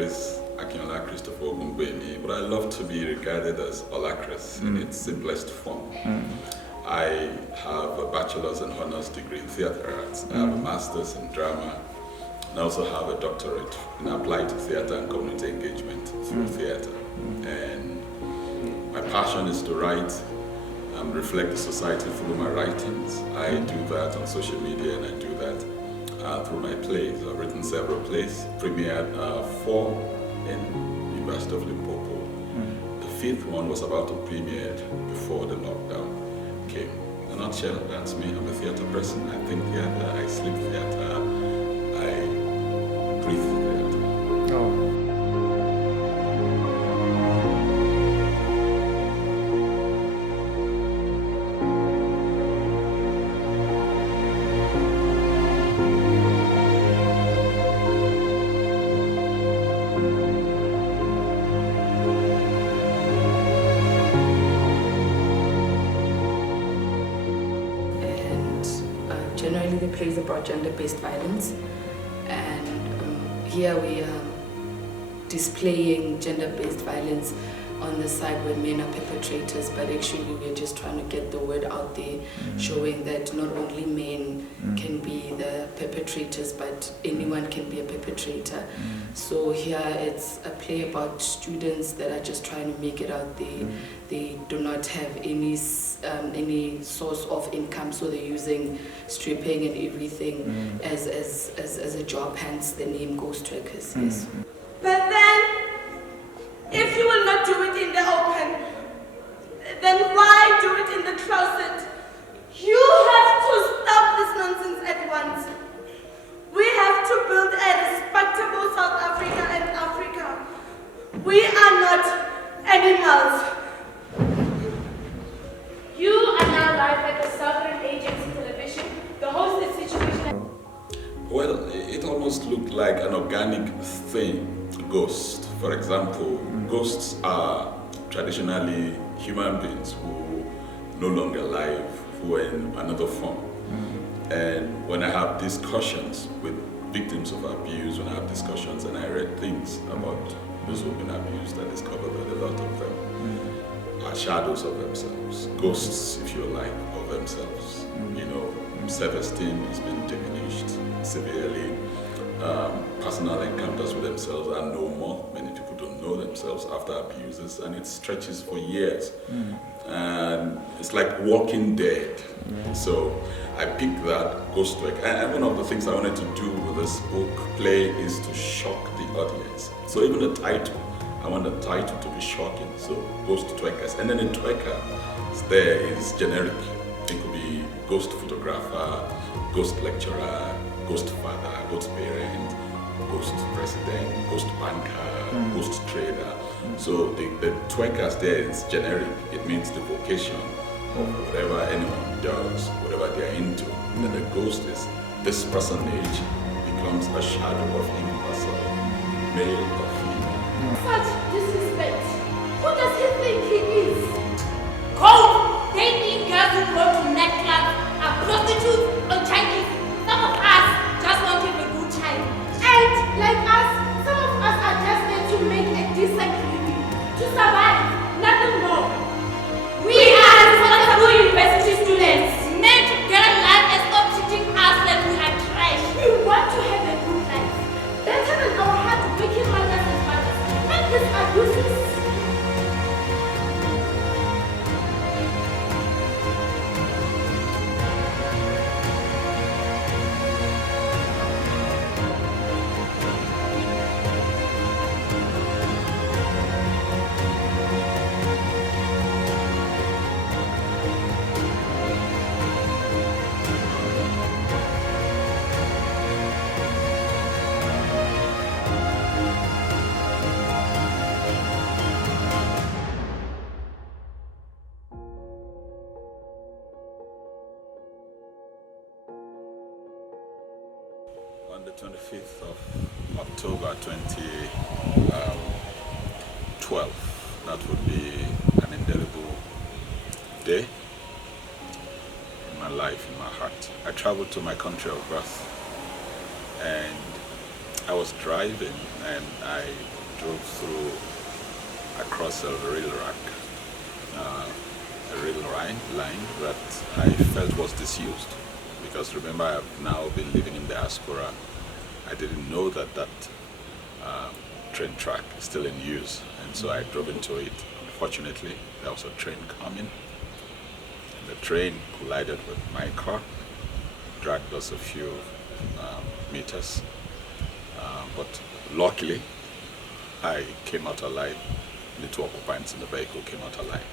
Chris Akinola Christopher Ogunbemi, but I love to be regarded as Ola Chris in its simplest form. I have a bachelor's and honors degree in theatre arts. I have a master's in drama. And I also have a doctorate in applied theatre and community engagement through theatre. And my passion is to write and reflect the society through my writings. I do that on social media, and I do that through my plays. I've written several plays, premiered 4 in University of Limpopo. The 5th one was about to premiere before the lockdown came. In a nutshell, that's me. I'm a theatre person. I think theatre, I sleep theatre, I breathe theatre. Oh. Generally, the plays about gender-based violence, and here we are displaying gender-based violence on the side where men are perpetrators, but actually we're just trying to get the word out there, showing that not only men can be the perpetrators, but anyone can be a perpetrator. So here it's a play about students that are just trying to make it out there. They do not have any source of income, so they're using stripping and everything as a job, hence the name goes Twerkers. Yes. But then, if you will not do it in the open, then why do it in the closet? You have to stop this nonsense at once. We have to build a respectable South Africa and Africa. We are not animals. You are now live at the Southern Agency Television. The hosted situation. Well, it almost looked like an organic thing. Ghost, for example, ghosts are traditionally human beings who no longer live, who are in another form. And when I have discussions with victims of abuse, when I have discussions and I read things about those who've been abused, I discovered that a lot of them are shadows of themselves, ghosts, if you like, of themselves. You know, self-esteem has been diminished severely. Personal encounters with themselves are no more. Many people don't know themselves after abuses, and it stretches for years. And it's like walking dead. So I picked that ghost work. And one of the things I wanted to do with this book play is to shock the audience. So even the title, I want the title to be shocking. So Ghost Twerkers. And then the twerker there is generic. It could be ghost photographer, ghost lecturer, ghost father, ghost parent, ghost president, ghost banker, ghost trader. So the twerkers there is generic. It means the vocation of whatever anyone does, whatever they're into. Then the ghost is this personage becomes a shadow of him herself, male or female. Such disrespect. Who does he think he is? Cold! They think girls who go to nightclubs are prostitutes or junkies. Some of us just want to have a good time. And like us, some of us are just there to make a decent living, to survive, nothing more. We are responsible university students, meant to get a life and stop treating us like we are trash. We want to have a good life, better than our hard-working mothers and fathers. And this abuses. On the 25th of October 2012, that would be an indelible day in my life, in my heart. I traveled to my country of birth, and I was driving and I across a rail rack, a rail line that I felt was disused. Because remember, I've now been living in diaspora. I didn't know that train track is still in use, and so I drove into it. Unfortunately, there was a train coming, and the train collided with my car, dragged us a few meters, but luckily I came out alive. The two occupants in the vehicle came out alive.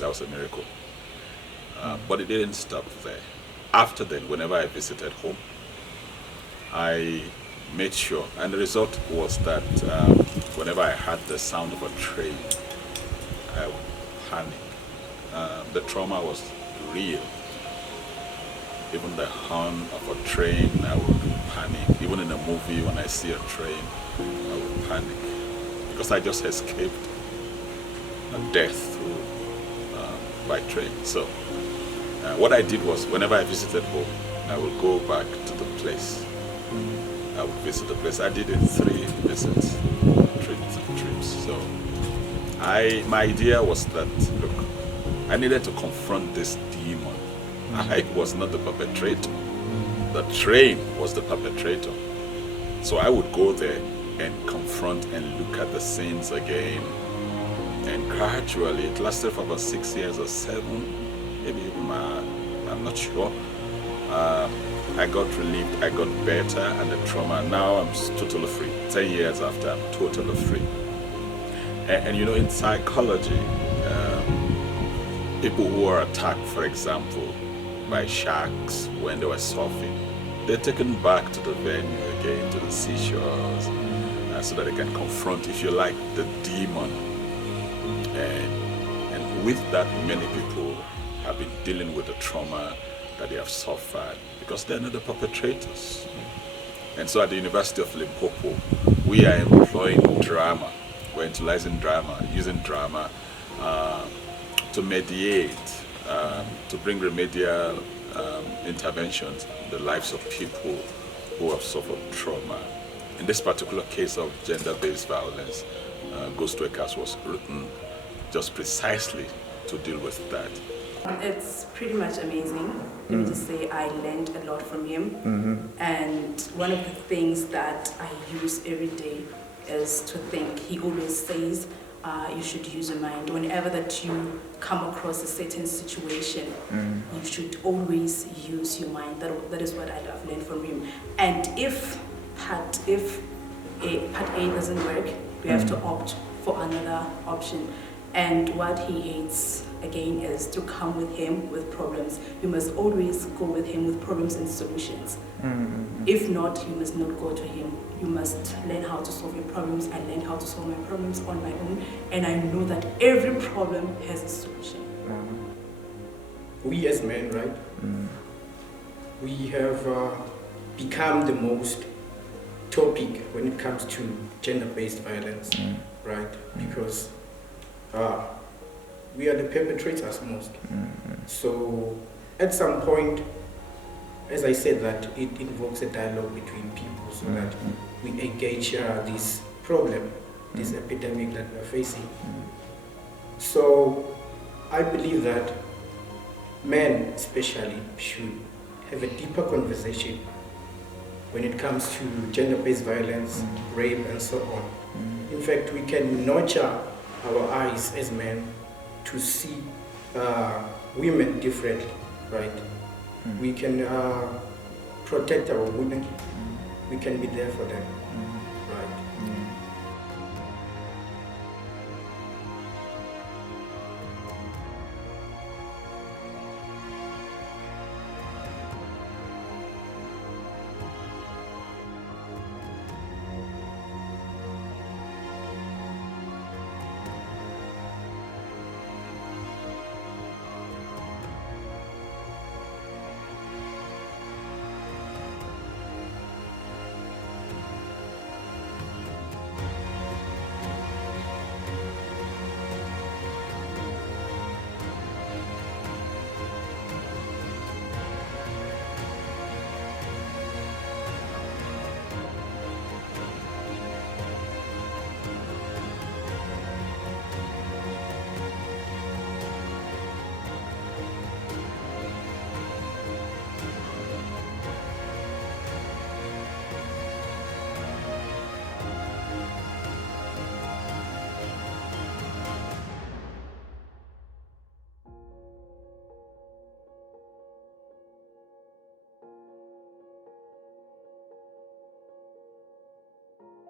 That was a miracle. But it didn't stop there. After then, whenever I visited home, I made sure, and the result was that whenever I heard the sound of a train, I would panic. The trauma was real. Even the horn of a train, I would panic. Even in a movie, when I see a train, I would panic. Because I just escaped a death by train. So what I did was, whenever I visited home, I would go back to the place. I would visit the place. I did it 3 visits, 3 trips. So my idea was that, look, I needed to confront this demon. I was not the perpetrator. The train was the perpetrator. So I would go there and confront and look at the scenes again. And gradually, it lasted for about 6 years or 7, maybe even I'm not sure. I got relieved, I got better, and the trauma, now I'm totally free. 10 years after, I'm totally free. And you know, in psychology, people who are attacked, for example, by sharks when they were surfing, they're taken back to the venue again, to the seashores, so that they can confront, if you like, the demon. And with that, many people have been dealing with the trauma that they have suffered because they're not the perpetrators. And so at the University of Limpopo, we are employing drama. We're utilizing drama, using drama to mediate, to bring remedial interventions in the lives of people who have suffered trauma. In this particular case of gender-based violence, Twerkers was written just precisely to deal with that. It's pretty much amazing. Let me just say I learned a lot from him. And one of the things that I use every day is to think. He always says you should use your mind. Whenever that you come across a certain situation, you should always use your mind. That is what I've learned from him. And if part A doesn't work, we have to opt for another option. And what he aids again is to come with him with problems. You must always go with him with problems and solutions. If not, you must not go to him. You must learn how to solve your problems. I learned how to solve my problems on my own, and I know that every problem has a solution. We as men, right? We have become the most topic when it comes to gender-based violence, right? Because we are the perpetrators most. So at some point, as I said, that it invokes a dialogue between people so that we engage this problem, this epidemic that we're facing. So I believe that men especially should have a deeper conversation when it comes to gender-based violence, rape, and so on. In fact, we can nurture our eyes as men to see women differently, right? We can protect our women. We can be there for them.